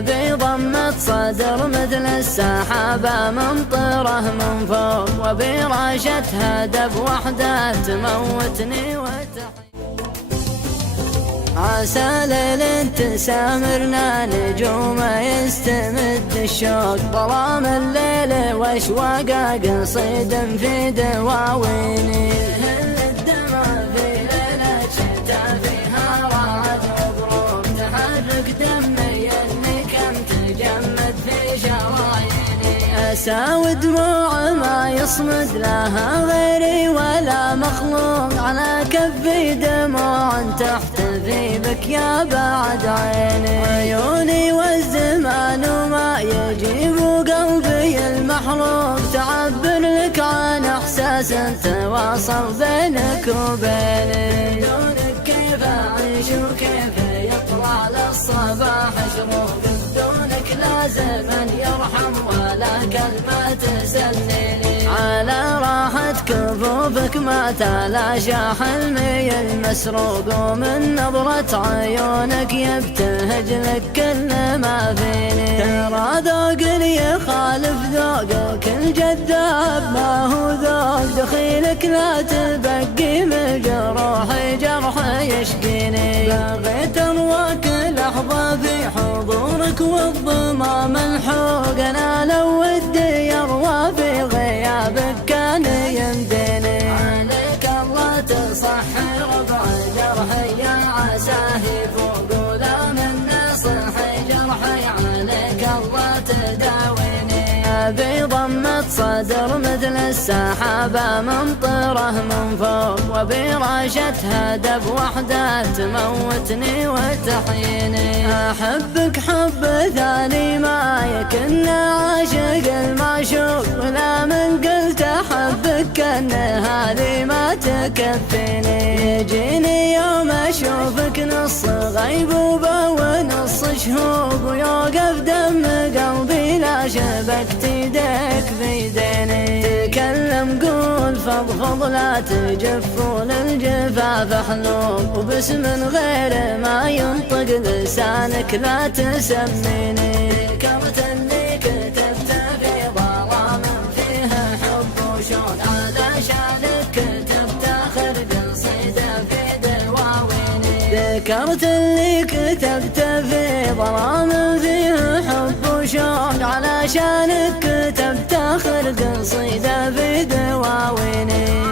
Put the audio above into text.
بضمة صدر مثل السحابة ممطرة من فوق، وبراشتها دب وحدة تموتني وتحيي. عسى ليل تسامرنا نجوم يستمد الشوق، ظلام الليل واشواقه قصيد في دواويني. هل الدمع في ليلة شتا فيها راعت وغروب، تحرك دمي اني كم تجمد في شراييني. اسى ودموع ما يصمد لها غيري ولا مخلوق، على كفي دموع تحتفي بك يا بعد عيني. عيوني والزمان وما يجيب قلبي المحروق، تعبر لك عن احساس تواصل بينك وبيني. بدونك كيف اعيش وكيف يطلع للصباح شروق، بدونك لا زمن يرحم ولا كلمة تسليني. على راحة كفوفك ما تلاشى حلمي المسروق، ومن نظرة عيونك يبتهج لك كل ما فيني. ترى ذوق يخالف ذوقك الجذاب ما هو ذوق، دخيلك لا تبقي من جروحي جرح يشقيني. بغيت اروك لحظة في حضورك والضمام الحوق، انا لو ودي يروى في غيابك كان يمديني. عليك الله تصحي ربع جرحي يا عساه يفوق، ولا من صحي جرحي عليك الله تداويني. بضمة صدر مثل السحابة ممطرة من فوق، وبراشتها دب وحدة تموتني وتحييني. أحبك حب ثاني ما يكن عاشق المعشوق، ولا من قلت أحبك كان هذه ما تكفيني. يجيني يوم أشوفك نص غيبوبة ونص شهوق، ويوقف دم قلبي لا شبكت يديك بيديني. تكلم قول فضفض لا تجف للجفاف حلوق، وباسم غير ما ينطق لسانك لا تسميني. ذكرت اللي كتبت في ظلام فيها حب وشوق، علشانك كتبت آخر قصيدة في دواويني. ذكرت اللي كتبت في ظلام فيها حب وشوق، علشانك كتبت آخر قصيدة في دواويني.